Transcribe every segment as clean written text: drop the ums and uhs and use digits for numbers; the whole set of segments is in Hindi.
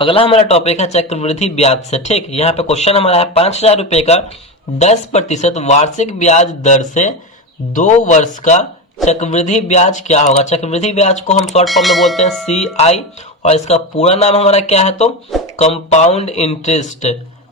अगला हमारा टॉपिक है चक्रवृद्धि ब्याज से। ठीक, यहाँ पे क्वेश्चन हमारा है 5,000 रुपए का 10% वार्षिक ब्याज दर से 2 वर्ष का चक्रवृद्धि ब्याज क्या होगा। चक्रवृद्धि ब्याज को हम शॉर्ट फॉर्म में बोलते हैं CI, और इसका पूरा नाम हमारा क्या है तो कंपाउंड इंटरेस्ट।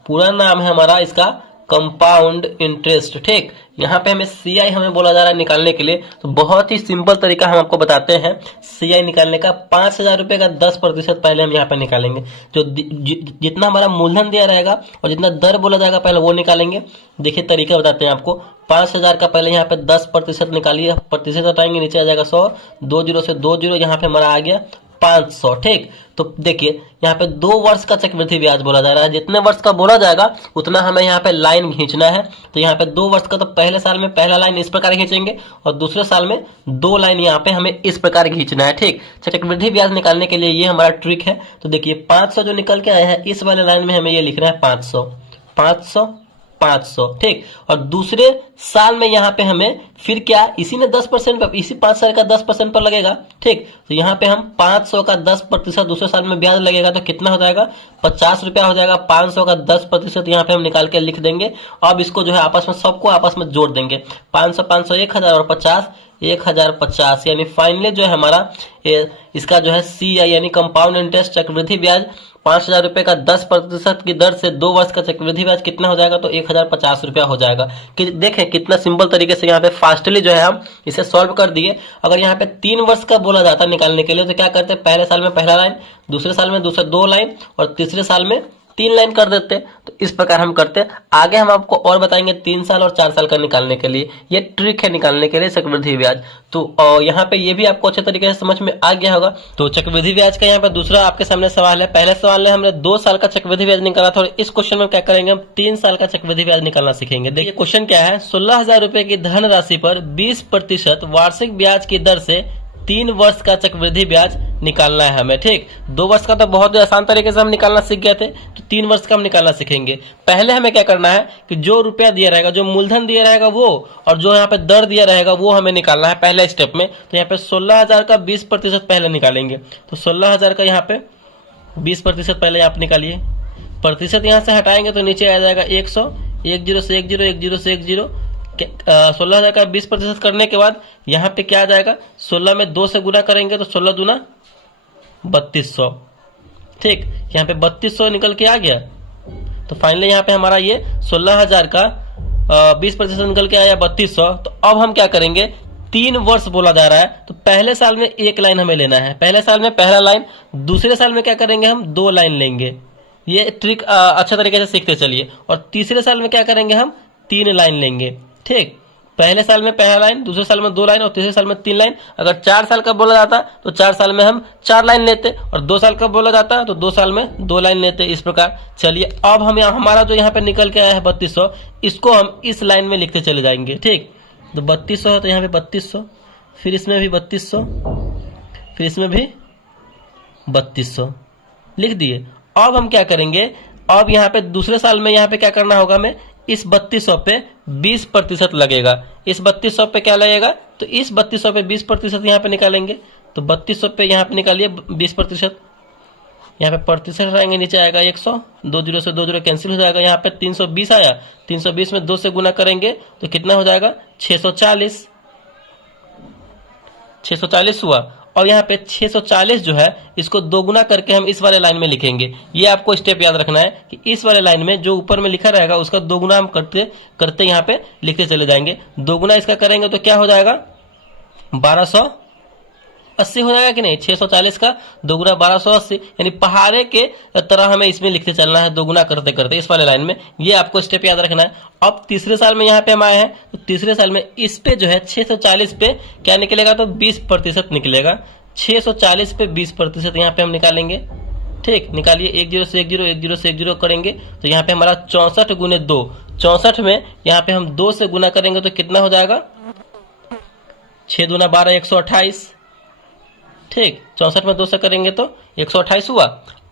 पूरा नाम है हमारा इसका कंपाउंड इंटरेस्ट। ठीक, यहाँ पे हमें CI हमें बोला जा रहा है निकालने के लिए, तो बहुत ही सिंपल तरीका हम आपको बताते हैं CI निकालने का। 5,000 रुपए का 10% पहले हम यहाँ पे निकालेंगे। जो जितना हमारा मूलधन दिया रहेगा और जितना दर बोला जाएगा पहले वो निकालेंगे। देखिए तरीका बताते हैं आपको। 5,000 का पहले यहाँ पे 10% निकालिए, प्रतिशत हटाएंगे, नीचे आ जाएगा 100, 2 जीरो से 2 जीरो, यहाँ पे हमारा आ गया 500। ठीक, तो देखिए यहाँ पे 2 वर्ष का चक्रवृद्धि ब्याज बोला जा रहा है। जितने वर्ष का बोला जाएगा उतना हमें यहाँ पे लाइन खींचना है। तो यहाँ पे 2 वर्ष का, तो पहले साल में पहला लाइन इस प्रकार खींचेंगे और दूसरे साल में 2 लाइन यहाँ पे हमें इस प्रकार खींचना है। ठीक, चक्रवृद्धि ब्याज निकालने के लिए ये हमारा ट्रिक है। तो देखिए 500 जो निकल के आया है, इस वाले लाइन में हमें ये लिखना है 500 500 500। ठीक, और दूसरे साल में यहाँ पे हमें फिर क्या, इसी ने 10% पर, इसी 5,000 का 10% पर लगेगा। ठीक, तो यहाँ पे हम 500 का 10% दूसरे साल में ब्याज लगेगा तो कितना हो जाएगा, 50 रुपया हो जाएगा। 500 का 10% यहाँ पे हम निकाल के लिख देंगे। अब इसको जो है आपस में सबको आपस में जोड़ देंगे। 500 500 1000 और 50 1050, यानी फाइनली जो है हमारा इसका जो है CI यानी कंपाउंड इंटरेस्ट चक्रवृद्धि ब्याज 5,000 रुपए का 10% की दर से 2 वर्ष का चक्रवृद्धि ब्याज कितना हो जाएगा तो 1,050 रुपया हो जाएगा। कि देखें कितना सिंपल तरीके से यहाँ पे फास्टली जो है हम इसे सॉल्व कर दिए। अगर यहाँ पे 3 वर्ष का बोला जाता निकालने के लिए तो क्या करते, पहले साल में पहला लाइन, दूसरे साल में दूसरे 2 लाइन और तीसरे साल में 3 लाइन कर देते। तो इस प्रकार हम करते। आगे हम आपको और बताएंगे 3 साल और 4 साल का निकालने के लिए। ये ट्रिक है निकालने के लिए चक्रवृद्धि ब्याज। तो यहाँ पे ये भी आपको अच्छे तरीके से समझ में आ गया होगा। तो चक्रवृद्धि ब्याज का यहाँ पे दूसरा आपके सामने सवाल है। पहले सवाल में हमने 2 साल का चक्रवृद्धि ब्याज निकाला था और इस क्वेश्चन में क्या करेंगे, हम 3 साल का चक्रवृद्धि ब्याज निकालना सीखेंगे। देखिए क्वेश्चन क्या है, 16,000 रुपए की धनराशि पर 20% वार्षिक ब्याज की दर से 3 वर्ष का चक्रवृद्धि ब्याज निकालना है हमें। ठीक, 2 वर्ष का तो बहुत आसान तरीके से हम निकालना सीख गए थे, तो 3 वर्ष का हम निकालना सीखेंगे। पहले हमें क्या करना है कि जो रुपया दिया रहेगा, जो मूलधन दिया रहेगा वो, और जो यहाँ पे दर दिया रहेगा वो हमें निकालना है पहले स्टेप में। तो यहाँ पे 16,000 का 20% पहले निकालेंगे। तो 16,000 का यहाँ पे 20% पहले आप निकालिए। प्रतिशत यहाँ से हटाएंगे तो नीचे आ जाएगा 100, 1 जीरो से 1 जीरो, 1 जीरो से 1 जीरो। 16,000 का 20% करने के बाद यहाँ पे क्या आ जाएगा, 16 में 2 से गुना करेंगे तो 16 दूना 3200। ठीक, यहाँ पे 3200 निकल के आ गया। तो फाइनली यहाँ पे हमारा ये 16,000 का 20% निकल के आया 3200। तो अब हम क्या करेंगे, 3 वर्ष बोला जा रहा है तो पहले साल में 1 लाइन हमें लेना है। पहले साल में पहला लाइन, दूसरे साल में क्या करेंगे, हम 2 लाइन लेंगे। ये ट्रिक अच्छा तरीके से सीखते चलिए। और तीसरे साल में क्या करेंगे, हम 3 लाइन लेंगे। ठीक, पहले साल में पहला लाइन, दूसरे साल में 2 लाइन और तीसरे साल में 3 लाइन। अगर 4 साल का बोला जाता तो 4 साल में हम 4 लाइन लेते, और 2 साल का बोला जाता तो 2 साल में 2 लाइन लेते। इस प्रकार चलिए अब हम हमारा जो यहाँ पे निकल के आया है 3200, इसको हम इस लाइन में लिखते चले जाएंगे। ठीक, तो 3200 है तो यहाँ पे 3200, फिर इसमें भी 3200, फिर इसमें भी 3200 लिख दिए। अब हम क्या करेंगे, अब यहाँ पे दूसरे साल में यहाँ पे क्या करना होगा, हमें इस 3200 पे 20% लगेगा। इस 3200 पे क्या लगेगा, तो इस 3200 पे 20% यहाँ पे निकालेंगे। तो 3200 पे यहाँ पे निकालिए 20%। यहाँ पे प्रतिशत हटाएंगे, नीचे आएगा 100, 2 जीरो से 2 जीरो कैंसिल हो जाएगा। यहाँ पे 320 आया, 320 में 2 से गुना करेंगे तो कितना हो जाएगा, 640 हुआ। और यहाँ पे 640 जो है इसको 2 गुना करके हम इस वाले लाइन में लिखेंगे। ये आपको स्टेप याद रखना है कि इस वाले लाइन में जो ऊपर में लिखा रहेगा उसका 2 गुना हम करते करते यहाँ पे लिखते चले जाएंगे। 2 गुना इसका करेंगे तो क्या हो जाएगा, 1280 हो जाएगा कि नहीं। 640 का 2 गुना 1280, यानी पहाड़े के तरह हमें इसमें लिखते चलना है 2 गुना करते करते इस वाले लाइन में। ये आपको स्टेप याद रखना है। अब तीसरे साल में यहाँ पे हम आए हैं तो तीसरे साल में इस पे जो है 640 पे क्या निकलेगा, तो 20% निकलेगा। 640 पे 20% यहाँ पे हम निकालेंगे। ठीक, निकालिए, 1 जीरो से 1 जीरो, 1 जीरो से 1 जीरो करेंगे तो यहाँ पे हमारा 64 गुने 2, 64 में यहाँ पे हम 2 से गुना करेंगे तो कितना हो जाएगा, 6 दूना 12, 128। ठीक, 64 में 2 से करेंगे तो 128 हुआ।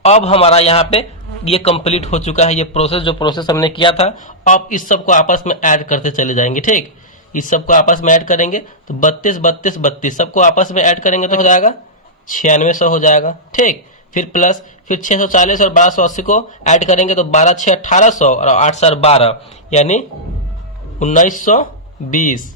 अब हमारा यहाँ पे ये कंप्लीट हो चुका है, ये प्रोसेस जो प्रोसेस हमने किया था। अब इस सब को आपस में ऐड करते चले जाएंगे। ठीक, इस सब को आपस में ऐड करेंगे तो 32 32 32 सबको आपस में ऐड करेंगे तो हो जाएगा 9600 हो जाएगा। ठीक, फिर प्लस, फिर 640 और 1280 को ऐड करेंगे तो 12 6 1800 और 8 4 12 यानी 1920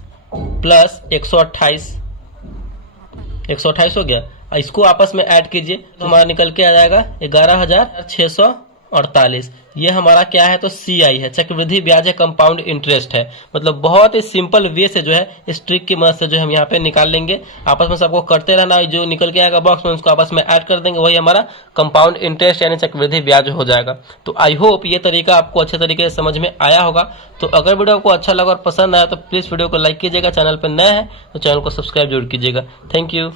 प्लस 128 हो गया। इसको आपस में ऐड कीजिए तो हमारा निकल के आ जाएगा 11,648। ये हमारा क्या है तो CI है, चक्रवृद्धि ब्याज है, कंपाउंड इंटरेस्ट है। मतलब बहुत ही सिंपल वे से जो है इस ट्रिक की मदद से जो है हम यहाँ पे निकाल लेंगे। आपस में सबको करते रहना, जो निकल के आएगा बॉक्स में उसको आपस में ऐड कर देंगे, वही हमारा कंपाउंड इंटरेस्ट यानी चक्रवृद्धि ब्याज हो जाएगा। तो आई होप ये तरीका आपको अच्छे तरीके से समझ में आया होगा। तो अगर वीडियो आपको अच्छा लगा और पसंद आया तो प्लीज वीडियो को लाइक कीजिएगा, चैनल पर नया है तो चैनल को सब्सक्राइब जरूर कीजिएगा। Thank you.